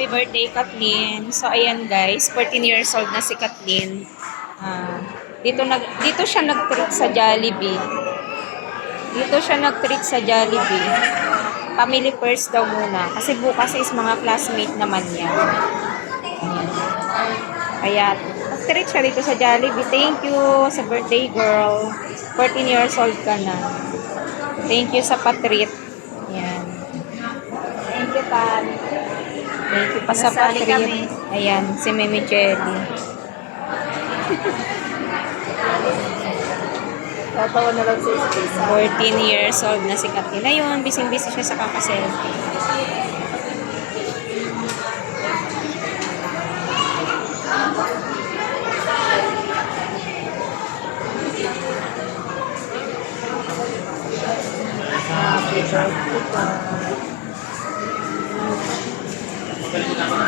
Happy birthday, Kathleen. So, ayan guys, 14 years old na si Kathleen. Dito siya nag-treat sa Jollibee. Dito siya nag-treat sa Jollibee. Family first daw muna. Kasi bukas is mga classmate naman niya. Kaya, nag-treat siya dito sa Jollibee. Thank you sa birthday girl. 14 years old ka na. Thank you sa patreat. Ayan. Thank you, Pat. Thank you pa sa Nasali patreat. kami. Ayan, si Mimi Jelly. Tatawa na lang sa isa. 14 years old na si Kathleen. Ayun, busy-busy siya sa kakaselfie.